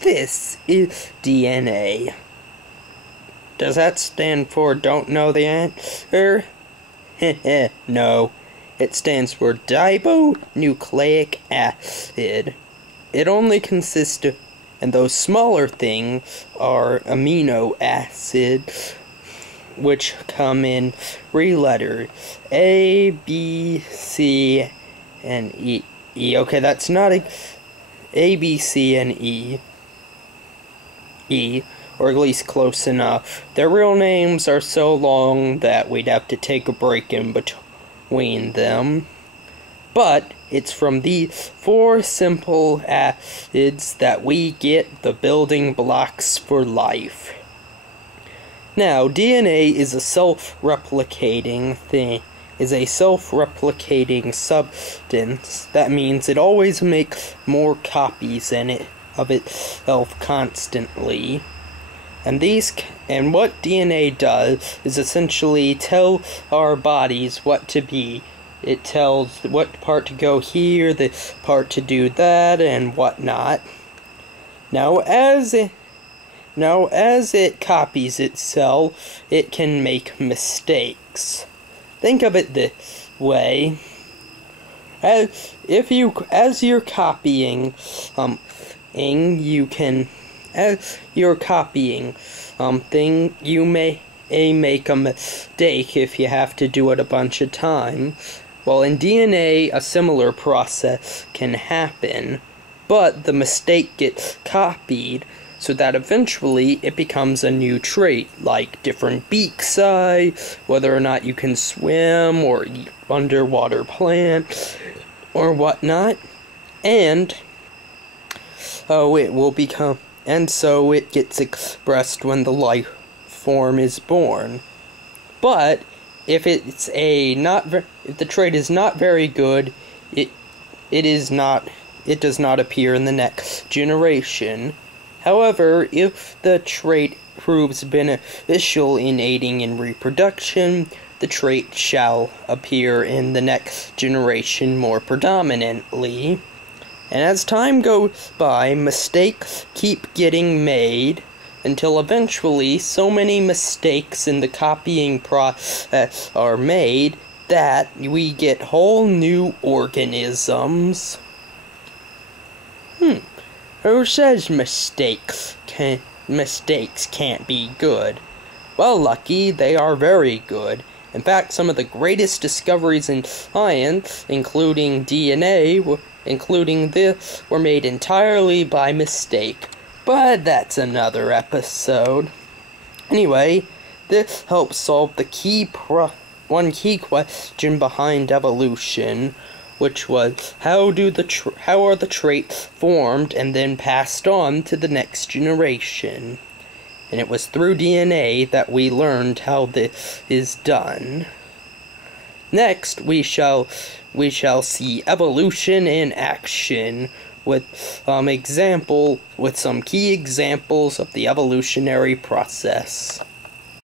This is DNA. Does that stand for don't know the answer? No. It stands for ribonucleic acid. It only consists of, and those smaller things are amino acids, which come in 3 letters, A, B, C, and E. Okay, that's not A, B, C, and E. Or at least close enough. Their real names are so long that we'd have to take a break in between them. But it's from these 4 simple acids that we get the building blocks for life. Now, DNA is a self-replicating thing. Is a self-replicating substance. That means it always makes more copies of itself constantly. And what DNA does is essentially tell our bodies what to be. It tells what part to go here, the part to do that, and whatnot. Now as it copies itself, it can make mistakes. Think of it this way: as you're copying something, you may make a mistake if you have to do it a bunch of times. Well, in DNA, a similar process can happen, but the mistake gets copied, so that eventually it becomes a new trait, like different beak size, whether or not you can swim, or eat underwater plants, or whatnot, and so it gets expressed when the life form is born. But if the trait is not very good, it does not appear in the next generation. However, if the trait proves beneficial in aiding in reproduction, the trait shall appear in the next generation more predominantly. And as time goes by, mistakes keep getting made, until eventually so many mistakes in the copying process are made that we get whole new organisms. Who says mistakes can't be good? Well, Lucky, they are very good. In fact, some of the greatest discoveries in science, including DNA, were made entirely by mistake. But that's another episode. Anyway, this helps solve the one key question behind evolution, which was how are the traits formed and then passed on to the next generation? And it was through DNA that we learned how this is done. Next, we shall see evolution in action with some key examples of the evolutionary process.